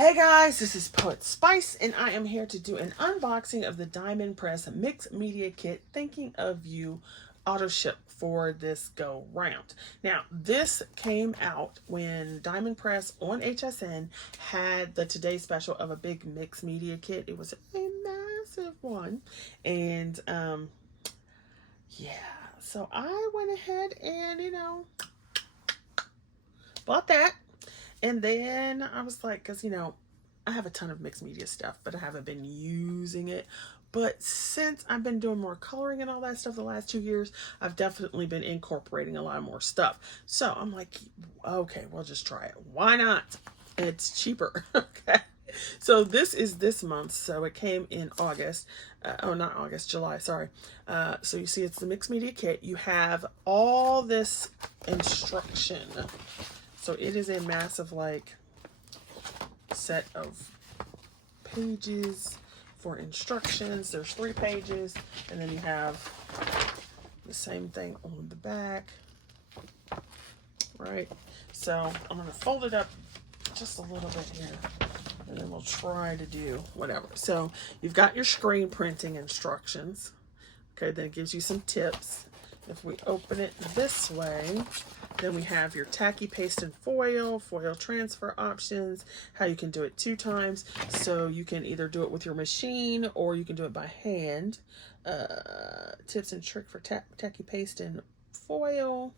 Hey guys, this is Poet Spice, and I am here to do an unboxing of the Diamond Press Mixed Media Kit Thinking of You auto ship for this go round. Now, this came out when Diamond Press on HSN had the Today special of a big mixed media kit. It was a massive one, and yeah, so I went ahead and bought that. And then I was like, because, I have a ton of mixed media stuff, but I haven't been using it. But since I've been doing more coloring and all that stuff the last 2 years, I've definitely been incorporating a lot more stuff. So I'm like, okay, we'll just try it. Why not? It's cheaper. Okay. So this is this month. So it came in August. Oh, not August, July, sorry. So you see it's the mixed media kit. You have all this instruction. So it is a massive set of pages for instructions. There's 3 pages, and then you have the same thing on the back, right? So I'm going to fold it up just a little bit here, and then we'll try to do whatever. So you've got your screen printing instructions. Okay, then it gives you some tips. If we open it this way, then we have your tacky paste and foil transfer options, how you can do it 2 times. So you can either do it with your machine or you can do it by hand. Tips and trick for tacky paste and foil.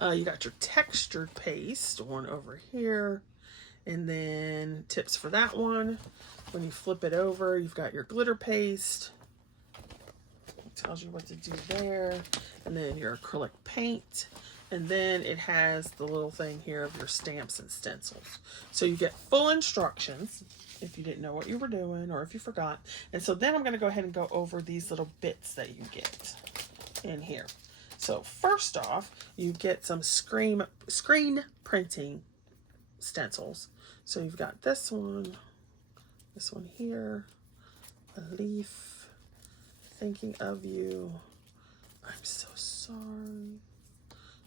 You got your textured paste one over here. And then tips for that one. When you flip it over, you've got your glitter paste. Tells you what to do there, and then your acrylic paint, and then it has the little thing here of your stamps and stencils. So you get full instructions if you didn't know what you were doing or if you forgot. And so then I'm going to go ahead and go over these little bits that you get in here. So first off, you get some screen printing stencils. So you've got this one here, a leaf, thinking of you, I'm so sorry,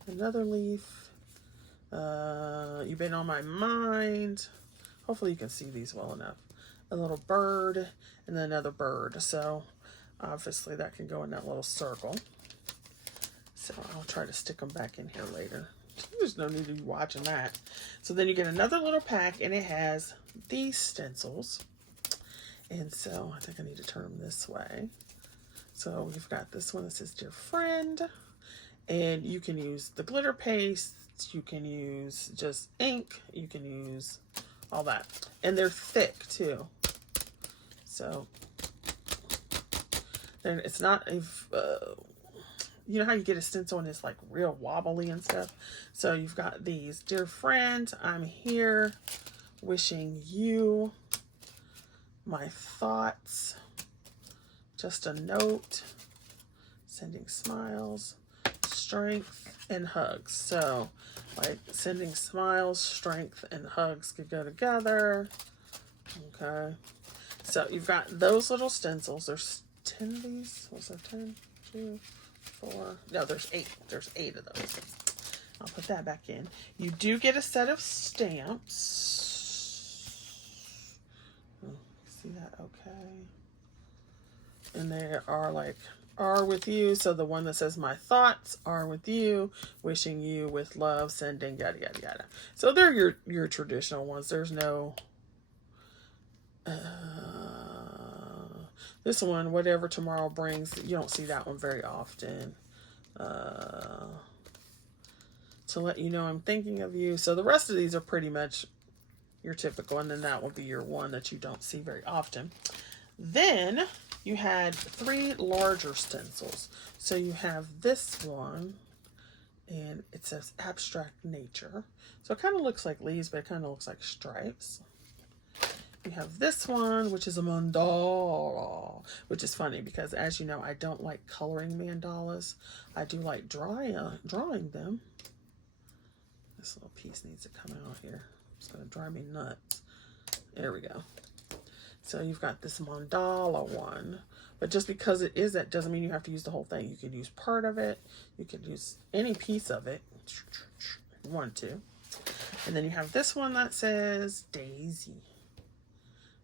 another leaf, you've been on my mind, hopefully you can see these well enough, a little bird, and then another bird. So obviously that can go in that little circle. So I'll try to stick them back in here later. There's no need to be watching that. So then you get another little pack, and it has these stencils. And so I think I need to turn them this way. So you've got this one that says Dear Friend, and you can use the glitter paste, you can use just ink, you can use all that. And they're thick too. So then it's not, you know how you get a stencil and it's like real wobbly and stuff? So you've got these. Dear Friend, I'm here wishing you my thoughts. Just a note, sending smiles, strength, and hugs. So, like, sending smiles, strength, and hugs could go together. Okay. So, you've got those little stencils. There's 10 of these. Was there 10? 2, 4. No, there's 8. There's 8 of those. I'll put that back in. You do get a set of stamps. See that? Okay. And they are like, are with you. So the one that says my thoughts are with you, wishing you with love, sending, yada, yada, yada. So they're your traditional ones. There's no, this one, whatever tomorrow brings, you don't see that one very often. To let you know I'm thinking of you. So the rest of these are pretty much your typical, and then that will be your one that you don't see very often. Then you had 3 larger stencils. So you have this one, and it says Abstract Nature. So it kind of looks like leaves, but it kind of looks like stripes. You have this one, which is a mandala, which is funny because, as you know, I don't like coloring mandalas. I do like drawing them. This little piece needs to come out here. It's going to drive me nuts. There we go. So you've got this mandala one, but just because it is that doesn't mean you have to use the whole thing. You could use part of it. You could use any piece of it if you want to. And then you have this one that says Daisy.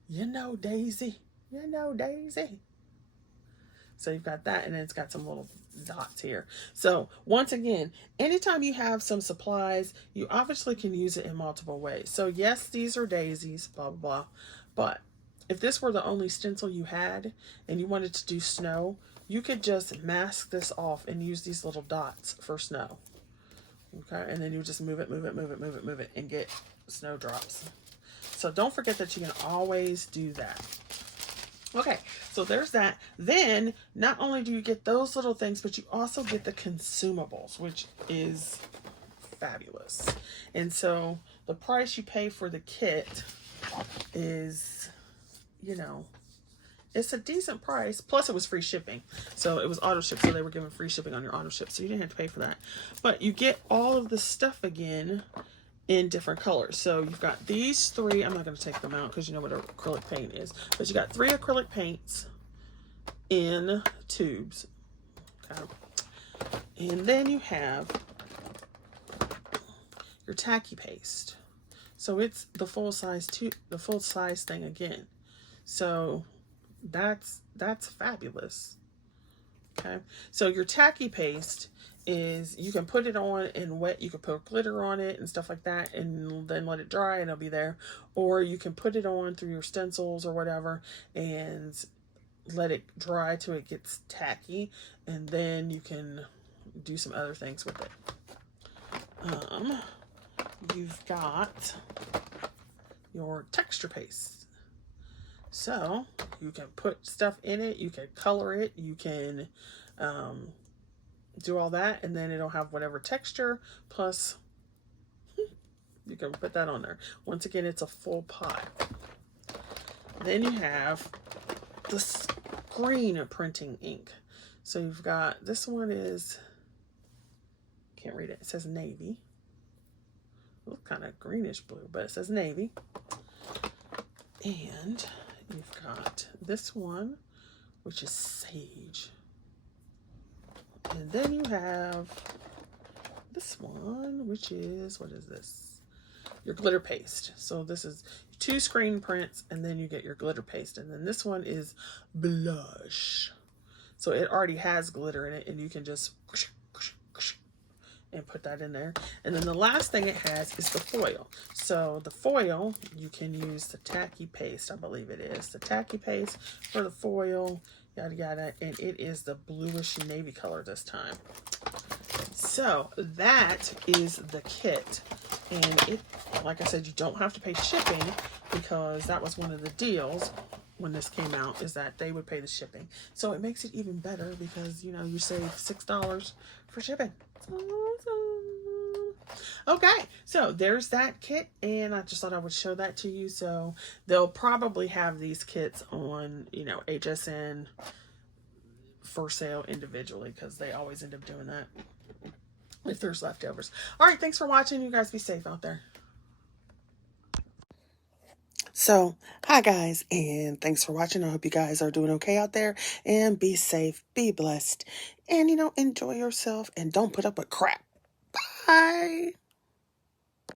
You know Daisy. You know Daisy. So you've got that, and then it's got some little dots here. So once again, anytime you have some supplies, you obviously can use it in multiple ways. So yes, these are daisies, blah, blah, blah. But if this were the only stencil you had and you wanted to do snow, you could just mask this off and use these little dots for snow. Okay, and then you just move it, move it, move it, move it, move it, and get snowdrops. So don't forget that you can always do that. Okay, so there's that. Then, not only do you get those little things, but you also get the consumables, which is fabulous. And so, the price you pay for the kit is, you know, it's a decent price. Plus, it was free shipping. So, it was auto ship, so they were giving free shipping on your auto ship. So, you didn't have to pay for that. But you get all of the stuff again in different colors. So you've got these three. I'm not going to take them out because you know what acrylic paint is. But you got 3 acrylic paints in tubes. Okay. And then you have your tacky paste. So it's the full size thing again. So that's fabulous. Okay. So your tacky paste is, you can put it on and wet, you can put glitter on it and stuff like that, and then let it dry and it'll be there. Or you can put it on through your stencils or whatever and let it dry till it gets tacky, and then you can do some other things with it. You've got your texture paste. So you can put stuff in it, you can color it, you can do all that, and then it'll have whatever texture, plus you can put that on there. Once again, it's a full pot. Then you have the screen printing ink. So you've got, this one is, can't read it, it says navy. It looks kind of greenish blue, but it says navy. And you've got this one, which is sage. And then you have this one, which is, what is this? Your glitter paste. So this is 2 screen prints, and then you get your glitter paste. And then this one is blush. So it already has glitter in it, and you can just and put that in there. And then the last thing it has is the foil. So the foil, you can use the tacky paste, I believe it is. The tacky paste for the foil, yada yada, and it is the bluish navy color this time. So that is the kit. And it, like I said, you don't have to pay shipping, because that was one of the deals when this came out, is that they would pay the shipping. So it makes it even better because, you know, you save $6 for shipping. Awesome. Okay, so there's that kit, and I just thought I would show that to you. So they'll probably have these kits on, you know, HSN for sale individually, because they always end up doing that if there's leftovers. All right, thanks for watching. You guys be safe out there. So, hi guys, and thanks for watching. I hope you guys are doing okay out there, and be safe, be blessed, and, you know, enjoy yourself, and don't put up with crap. Bye.